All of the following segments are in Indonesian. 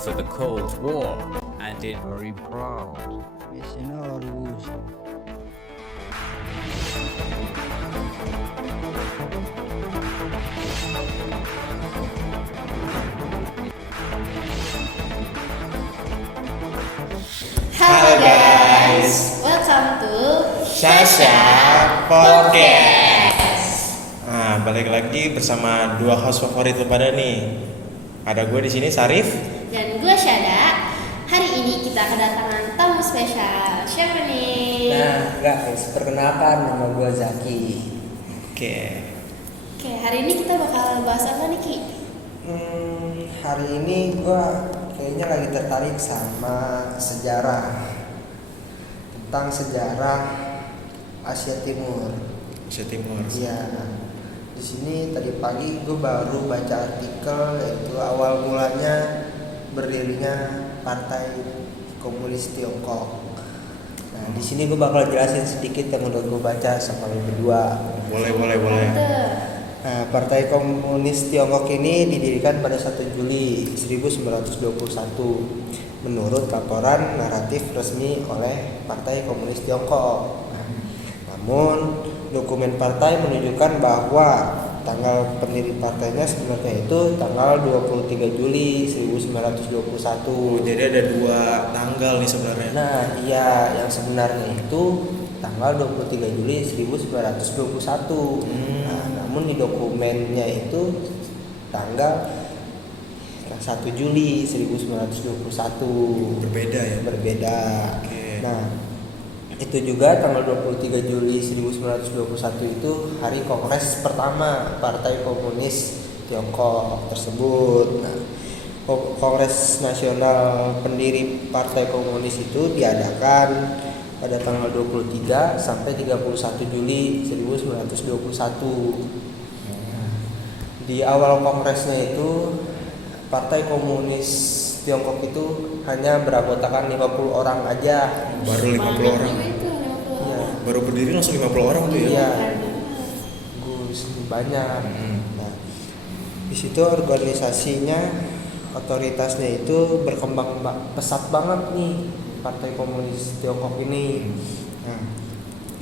for the Cold War, and it Very proud. Mercenários. Halo guys, welcome to Shasha Podcast. Nah, balik lagi bersama dua host favorit lu pada nih. Ada gue di sini Sarif. dan gue Syada. Hari ini kita kedatangan tamu spesial. Siapa nih? Nah guys, perkenalkan nama gue Zaki. Oke. Oke, hari ini kita bakal bahas apa nih Ki? Hari ini gue kayaknya lagi tertarik sama sejarah, tentang sejarah Asia Timur. Asia Timur. Iya. Di sini tadi pagi gue baru baca artikel, yaitu awal mulanya berdirinya Partai Komunis Tiongkok. Nah, di sini gue bakal jelasin sedikit yang udah gue baca sama lo berdua. Boleh. Tante. Nah, Partai Komunis Tiongkok ini didirikan pada 1 Juli 1921 menurut laporan naratif resmi oleh Partai Komunis Tiongkok. Namun, dokumen partai menunjukkan bahwa tanggal pendiri partainya sebenarnya itu tanggal 23 Juli 1921. Jadi ada dua tanggal nih sebenarnya. Nah, iya, yang sebenarnya itu tanggal 23 Juli 1921. Nah, namun di dokumennya itu tanggal 1 Juli 1921. Berbeda ya. Berbeda. Oke. Nah, itu juga tanggal 23 Juli 1921 itu hari kongres pertama Partai Komunis Tiongkok tersebut. Nah, Kongres Nasional Pendiri Partai Komunis itu diadakan pada tanggal 23 sampai 31 Juli 1921. Di awal kongresnya itu Partai Komunis Tiongkok itu hanya beranggotakan 50 orang aja. Baru 50 Banyak orang. juga itu, 50 Iya. orang. Baru berdiri langsung 50 orang tuh ya. Iya. Keren banget. Gus banyak. Nah, di situ organisasinya, otoritasnya itu berkembang pesat banget nih Partai Komunis Tiongkok ini. Nah,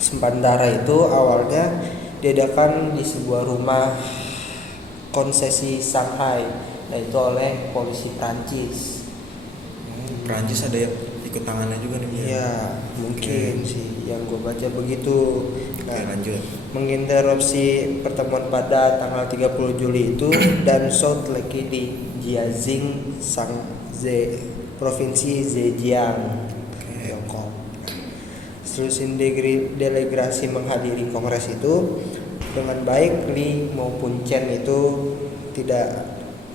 sementara itu awalnya diadakan di sebuah rumah konsesi Shanghai, yaitu oleh polisi Prancis. Prancis ada yang ikut tangannya juga nih. Iya, mungkin sih yang gue baca begitu. Oke, Nah, lanjut. menginterupsi pertemuan pada tanggal 30 Juli itu dan South Lake di Jiazing, Shangzhou, Provinsi Zhejiang, Tiongkok. Seluruh delegasi menghadiri kongres itu dengan baik. Li maupun Chen itu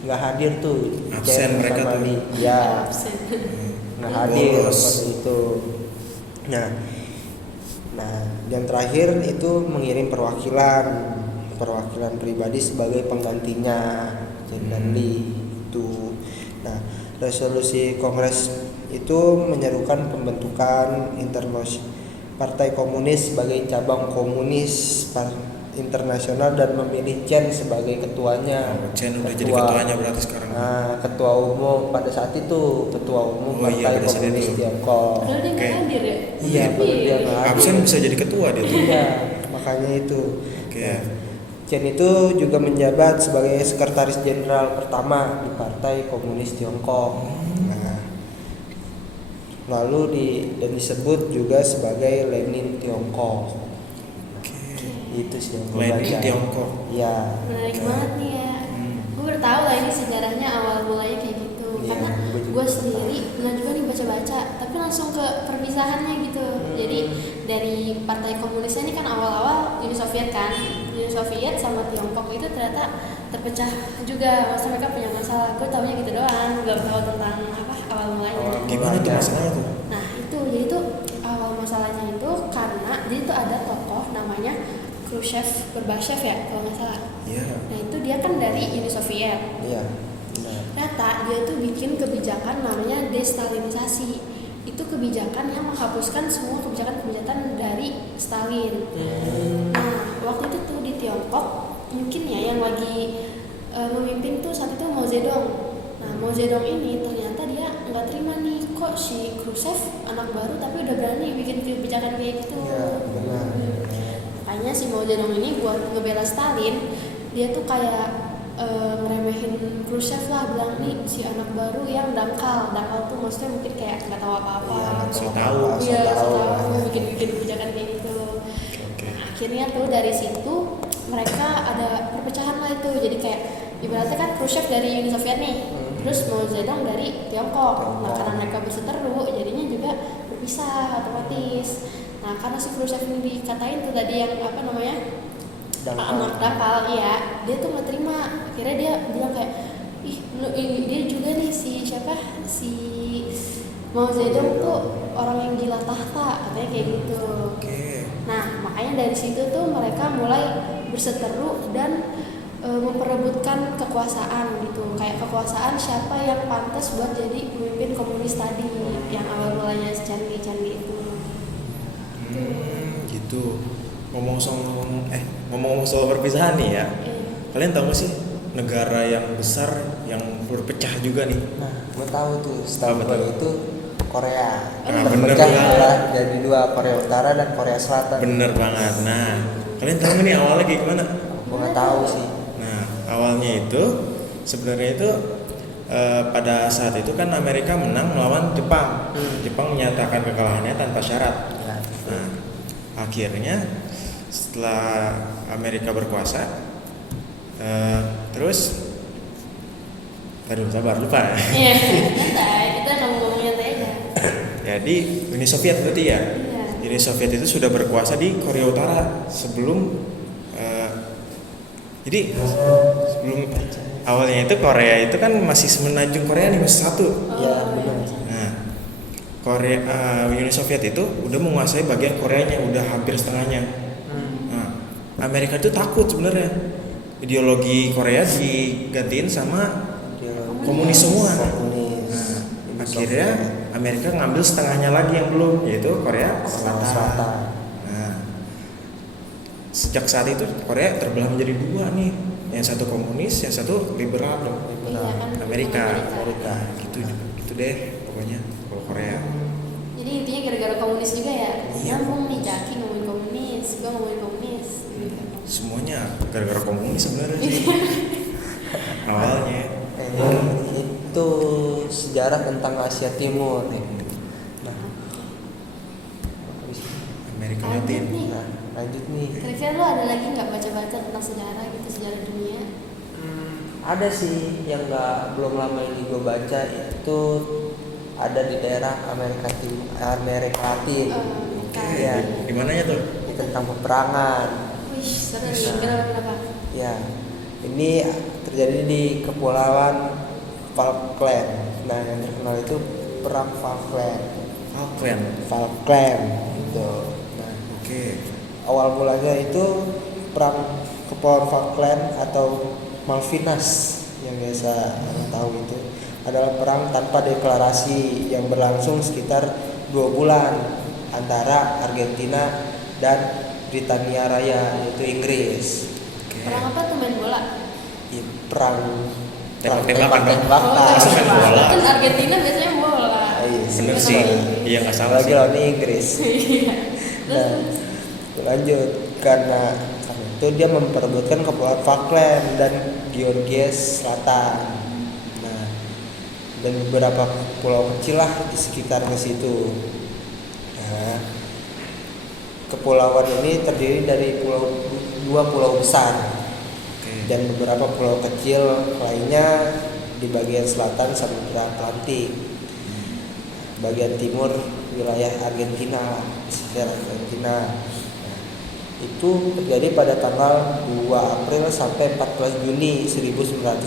nggak hadir tuh. Absen Chen mereka sama tuh. Li, ya Absen. nggak hadir Bolos. waktu itu. Nah, yang terakhir itu mengirim perwakilan pribadi sebagai penggantinya Chen Li itu. Nah, resolusi kongres itu menyerukan pembentukan Partai Komunis sebagai cabang komunis internasional dan memilih Chen sebagai ketuanya. Chen udah jadi ketuanya berarti sekarang. Nah, ketua umum pada saat itu, ketua umum Oh iya, Partai pada saat Komunis itu. Tiongkok. Padahal dia nggak Oke. hadir ya? Iya, baru dia nggak hadir. Absen bisa jadi ketua dia tuh. Iya, makanya itu. Oke. Nah, Chen itu juga menjabat sebagai sekretaris jenderal pertama di Partai Komunis Tiongkok. Nah, lalu disebut juga sebagai Lenin Tiongkok. Itu sih yang gue Lenin baca. Tiongkok. Iya. Menarik banget nih ya. Gue baru tahu lah ini sejarahnya awal mulanya kayak gitu. Iya, Karena gue juga gue baru sendiri pernah juga nih baca-baca, tapi langsung ke perpisahannya gitu. Jadi dari Partai Komunisnya ini kan awal-awal Uni Soviet kan, Uni Soviet sama Tiongkok itu ternyata terpecah juga. Masa mereka punya masalah. Gue taunya gitu doang, gak tahu tentang apa awal mulanya. Gimana tuh masalahnya tuh? Nah itu jadi tuh awal masalahnya itu karena jadi tuh ada tokoh namanya Khrushchev, Gorbachev ya kalau nggak salah. Iya. Nah itu dia kan dari Uni Soviet. Iya. Nah, Ternyata dia tuh bikin kebijakan namanya destalinisasi. Itu kebijakan yang menghapuskan semua kebijakan-kebijakan dari Stalin. Nah waktu itu tuh di Tiongkok mungkin ya yang lagi memimpin tuh saat itu Mao Zedong. Nah Mao Zedong ini ternyata dia nggak terima nih, kok si Khrushchev anak baru tapi udah berani bikin kebijakan kayak gitu. Ya, benar. Makanya si Mao Zedong ini buat ngebela Stalin, dia tuh kayak ngeremehin Khrushchev lah, bilang nih si anak baru yang dangkal tuh maksudnya mungkin kayak nggak tahu apa-apa. Iya, so tahu. Iya, so tahu. bikin kebijakan kayak gitu. Oke. Nah, akhirnya tuh dari situ mereka ada perpecahan lah itu. Jadi kayak ibaratnya kan Khrushchev dari Uni Soviet nih, terus Mao Zedong dari Tiongkok. Nah, karena mereka berseteru, jadinya juga berpisah otomatis. Nah, karena si Khrushchev ini dikatain tuh tadi yang apa namanya? Anak dangkal, iya, dia tuh nggak terima. Akhirnya dia bilang kayak, dia juga nih si Mao Zedong tuh orang yang gila tahta, katanya kayak gitu. Oke. Nah, makanya dari situ tuh mereka mulai berseteru dan memperebutkan kekuasaan gitu. Kayak kekuasaan siapa yang pantas buat jadi pemimpin komunis tadi, yang awal mulanya Candi itu. Gitu. Ngomong soal perpisahan nih ya. Kalian tahu gak sih negara yang besar yang berpecah juga nih? Nah, gue tahu tuh, setahu Apa gue tuh? itu Korea. Nah, bener Terpecah banget. adalah jadi dua, Korea Utara dan Korea Selatan. Bener banget. Nah, kalian tahu gak nih awalnya kayak gimana? Gue nggak tahu sih. Nah, awalnya itu sebenarnya itu pada saat itu kan Amerika menang melawan Jepang. Jepang menyatakan kekalahannya tanpa syarat. Ya. Nah, akhirnya setelah Amerika berkuasa, terus, aduh sabar lupa. Iya, santai, kita ngomong nyantai aja. Jadi Uni Soviet berarti ya. Iya. Uni Soviet itu sudah berkuasa di Korea Utara sebelum, jadi sebelum awalnya itu Korea itu kan masih semenanjung Korea nih, masih satu. Ya, benar. Nah, Uni Soviet itu udah menguasai bagian Koreanya, udah hampir setengahnya. Nah, Amerika itu takut sebenarnya ideologi Korea digantiin sama komunis semua. Komunis. Nah, akhirnya Amerika ngambil setengahnya lagi yang belum, yaitu Korea Selatan. Nah, sejak saat itu Korea terbelah menjadi dua nih, yang satu komunis, yang satu liberal. Iya kan, Amerika. Gitu Amerika. deh pokoknya kalau Korea. Jadi intinya gara-gara komunis juga ya. Iya. Nyambung nih Jaki ngomongin komunis, gua ngomongin komunis. Gitu. Semuanya gara-gara komunis sebenarnya sih. Awalnya. Itu sejarah tentang Asia Timur. Nah, Amerika Lanjut Latin. nih. nah, lanjut nih. Kira-kira lu ada lagi nggak baca-baca tentang sejarah gitu, sejarah dunia? Ada sih yang belum lama ini gue baca, itu ada di daerah Amerika Latin. Iya. Di mananya tuh? Ini tentang peperangan. Wih, seru nih. Kenapa? Ya, ini terjadi di Kepulauan Falkland. Nah, yang terkenal itu perang Falkland. Falkland gitu. Nah, Oke. awal mulanya itu perang Kepulauan Falkland atau Malvinas yang biasa orang tahu itu adalah perang tanpa deklarasi yang berlangsung sekitar 2 bulan antara Argentina dan Britania Raya, yaitu Inggris. Perang apa tuh, main bola? Ya, perang Tembak-tembakan. tembak-tembakan. bola. Kan Argentina biasanya bola. Iya, Bener Iya, sih. apa? Iya nggak salah lagi sih. lawan Inggris. Iya. Nah, lanjut karena itu dia memperebutkan Kepulauan Falkland dan Georgias Selatan. Nah, dan beberapa pulau kecil lah di sekitar ke situ. Nah, kepulauan ini terdiri dari dua pulau besar Oke. dan beberapa pulau kecil lainnya di bagian selatan Samudra Atlantik. Bagian timur wilayah Argentina, sekitar Argentina. Itu terjadi pada tanggal 2 April sampai 14 Juni 1982.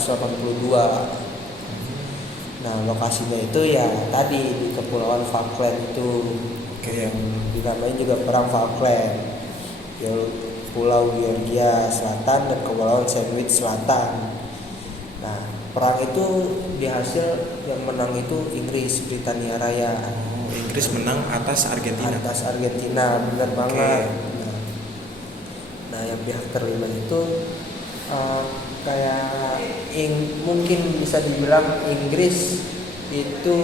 Nah, lokasinya itu ya tadi di Kepulauan Falkland itu. Oke. Yang dinamai juga Perang Falkland. Pulau Georgia Selatan dan Kepulauan Sandwich Selatan. Nah, perang itu dihasil yang menang itu Inggris, Britania Raya. Inggris menang atas Argentina. Atas Argentina, benar banget. Nah, yang pihak terlibat itu kayak mungkin bisa dibilang Inggris itu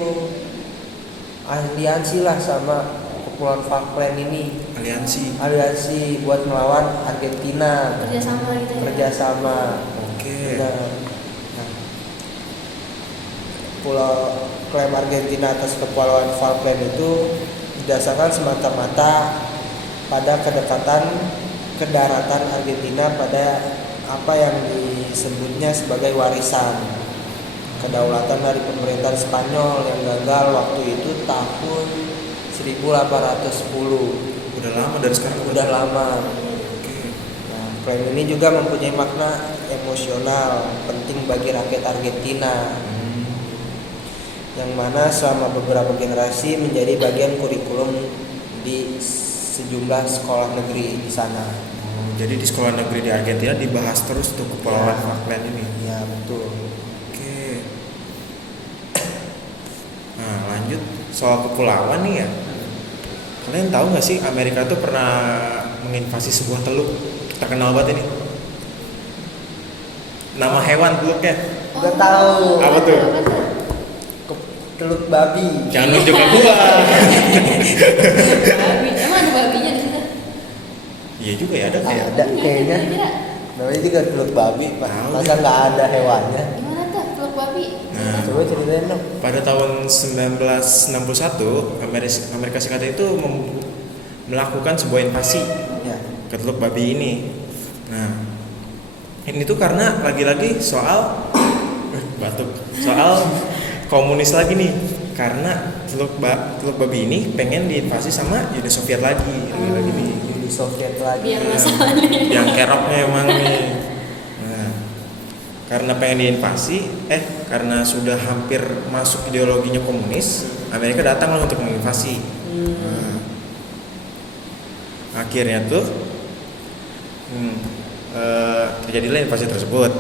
aliansi lah sama Kepulauan Falkland ini, aliansi buat melawan Argentina, Kerjasama gitu ya. kerjasama. Oke. Nah, Pulau klaim Argentina atas Kepulauan Falkland itu didasarkan semata-mata pada kedekatan kedaratan Argentina pada apa yang disebutnya sebagai warisan kedaulatan dari pemerintahan Spanyol yang gagal waktu itu tahun 1810. Udah lama dari sekarang. Udah lama. Oke. Nah, klaim ini juga mempunyai makna emosional penting bagi rakyat Argentina, yang mana selama beberapa generasi menjadi bagian kurikulum di sejumlah sekolah negeri di sana. Jadi di sekolah negeri di Argentina dibahas terus tuh Kepulauan Falkland ini. Ya betul. Oke. Nah, lanjut soal kepulauan nih ya. Kalian tahu nggak sih Amerika tuh pernah menginvasi sebuah teluk terkenal banget ini. Nama hewan teluknya. Udah tahu. Apa tuh? Teluk babi. Jangan nunjuk ke gua. Babi. Emang ada babinya di situ? Iya juga ya, ada kayak. Ada kayaknya. Kira-kira. Namanya juga teluk babi. Tahu. Masa nggak ada hewannya? Gimana tuh teluk babi? Nah, Coba ceritain dong. pada tahun 1961 Amerika Serikat itu melakukan sebuah invasi Ya. ke Teluk Babi ini. Nah, ini tuh karena lagi-lagi soal batuk, soal komunis lagi nih. Karena Teluk Babi ini pengen diinvasi sama Uni Soviet lagi nih. Uni Soviet lagi. Biar masalahnya. Yang keroknya emang nih. Nah, karena pengen diinvasi, karena sudah hampir masuk ideologinya komunis, Amerika datang lah untuk menginvasi. Nah, akhirnya tuh terjadilah invasi tersebut.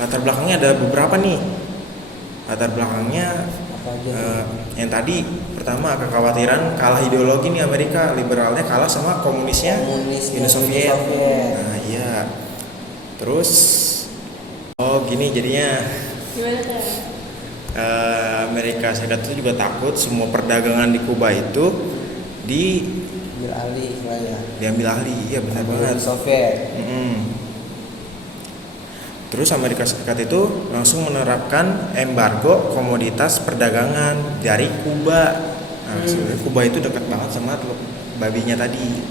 Latar belakangnya ada beberapa nih. Latar belakangnya Apa aja? yang tadi pertama kekhawatiran kalah ideologi nih, Amerika liberalnya kalah sama komunisnya Komunis Uni Soviet. Soviet. Nah iya. Terus gini jadinya Gimana tuh? Amerika Serikat itu juga takut semua perdagangan di Kuba itu Ambil alih lah ya. diambil alih. Iya benar Sama banget. Uni Soviet. Terus Amerika Serikat itu langsung menerapkan embargo komoditas perdagangan dari Kuba. Nah, sebenarnya Kuba itu dekat banget sama Teluk Babinya tadi.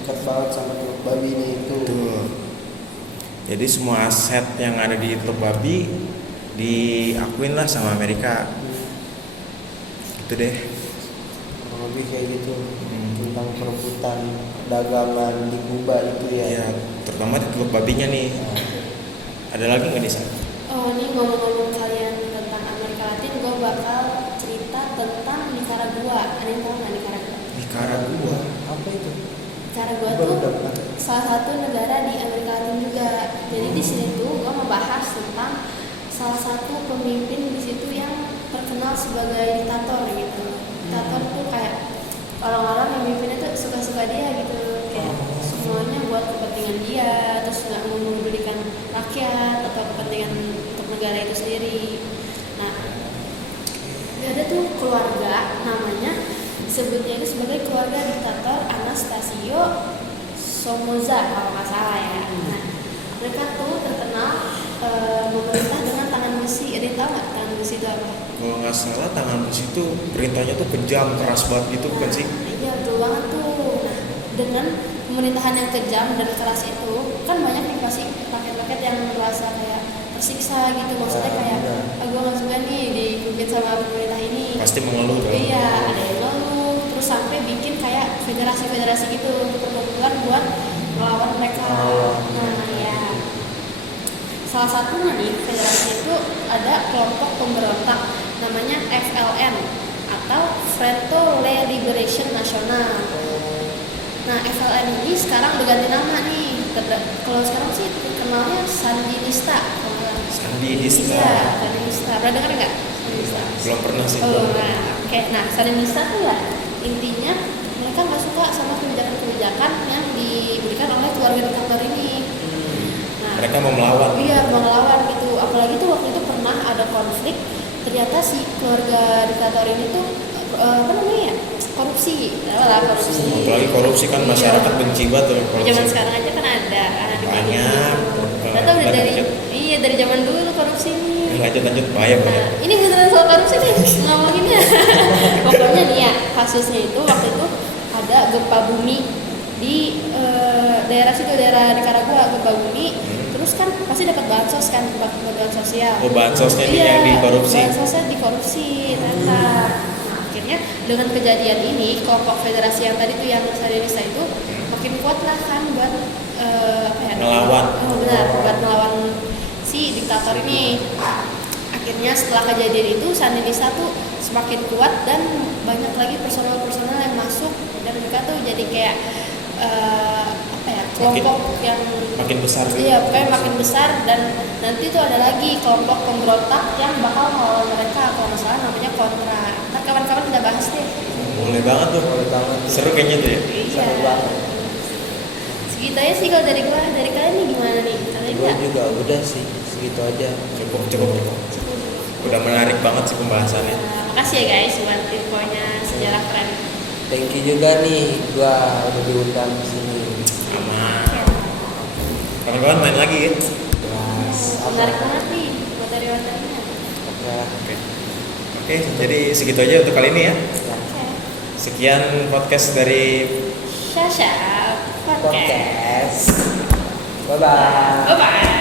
Dekat banget sama teluk babi ini itu. Tuh. Jadi semua aset yang ada di Teluk Babi diakuin lah sama Amerika. Itu deh. Kurang lebih kayak gitu. Tentang perebutan perdagangan di Kuba itu ya. Ya, terutama di Teluk Babinya nih. Ada lagi nggak di sana? Oh, ini ngomong-ngomong kalian tentang Amerika Latin, gue bakal cerita tentang Nicaragua. Ada yang tahu nggak Nicaragua? Nicaragua. Apa itu? Nicaragua Baru tuh dapat. salah satu negara di Amerika Latin juga. Jadi di sini tuh gue membahas tentang salah satu pemimpin di situ yang terkenal sebagai diktator gitu. Diktator tuh kayak orang-orang yang mimpinnya tuh suka-suka dia gitu, kayak semuanya buat kepentingan dia, terus nggak memedulikan rakyat atau kepentingan untuk negara itu sendiri. Nah, ada tuh keluarga namanya sebutnya itu sebagai keluarga diktator Anastasio Somoza kalau nggak salah ya. Nah, mereka tuh terkenal memerintah dengan tangan besi. Ada yang tahu nggak tangan besi itu apa? Kalau nggak salah tangan besi itu perintahnya tuh kejam, keras banget gitu bukan sih? Iya betul banget tuh. Nah, dengan pemerintahan yang kejam dan keras itu kan banyak yang pasti rakyat-rakyat yang merasa kayak tersiksa gitu. Maksudnya kayak gue nggak suka nih dipimpin sama pemerintah ini. Pasti mengeluh dong. Iya, ada yang ngeluh. Terus sampai bikin kayak federasi-federasi gitu, perkumpulan buat melawan mereka. Nah ya, salah satunya nih federasi itu ada kelompok pemberontak namanya FLN atau Frente Liberation Nasional. Nah, FLN ini sekarang udah ganti nama nih. Kalau sekarang sih kenalnya Sandinista. Sandinista. Iya, Sandinista. Pernah dengar nggak? Sandinista. Belum pernah sih. Oh, nah, oke. Nah, Sandinista tuh ya intinya mereka nggak suka sama kebijakan-kebijakan yang diberikan oleh keluarga diktator ini. Nah, Mereka mau melawan. Iya, mau melawan gitu. Apalagi tuh waktu itu pernah ada konflik ternyata si keluarga diktator ini tuh apa namanya ya, korupsi, tahu lah korupsi. Apalagi korupsi kan masyarakat benci banget tuh korupsi. Zaman sekarang aja kan ada Banyak. ternyata udah dari zaman dulu korupsi ini. Lanjut bahaya banget. Nah, ini beneran soal korupsi nih ngomonginnya. Pokoknya nih ya, kasusnya itu waktu itu ada gempa bumi di daerah situ, daerah Nicaragua, gempa bumi. Terus kan pasti dapat bansos kan, bantuan sosial. Oh, bansosnya nih Iya, yang dikorupsi. bansosnya dikorupsi ternyata. Nah, akhirnya dengan kejadian ini kelompok federasi yang tadi tuh yang Sandinista itu makin kuat lah kan buat apa ya? Ngelawan. Oh, benar, buat melawan si diktator ini. Akhirnya setelah kejadian itu Sandinista tuh semakin kuat dan banyak lagi personal-personal yang masuk dan mereka tuh jadi kayak apa ya, kelompok yang Makin besar gitu. iya pokoknya makin besar, dan nanti tuh ada lagi kelompok pemberontak yang bakal melawan mereka, kalau nggak salah namanya Kontra. Ntar kawan-kawan kita bahas deh. Boleh banget tuh. Boleh banget. Seru kayaknya tuh ya. Iya. Seru banget. Segitu aja sih kalau dari gua. Dari kalian nih gimana nih? Kalian Gue nggak? juga udah sih segitu aja. Cukup. Udah menarik banget sih pembahasannya. Makasih ya guys buat infonya sejarah keren. Thank you juga nih, gua udah diundang ke sini. Aman. Kawan-kawan main lagi ya. Jelas. Menarik banget nih materi-materinya. Oke. Oke, jadi segitu aja untuk kali ini ya. Oke. Sekian podcast dari Syasha Podcast. Podcast. Bye bye. Bye bye.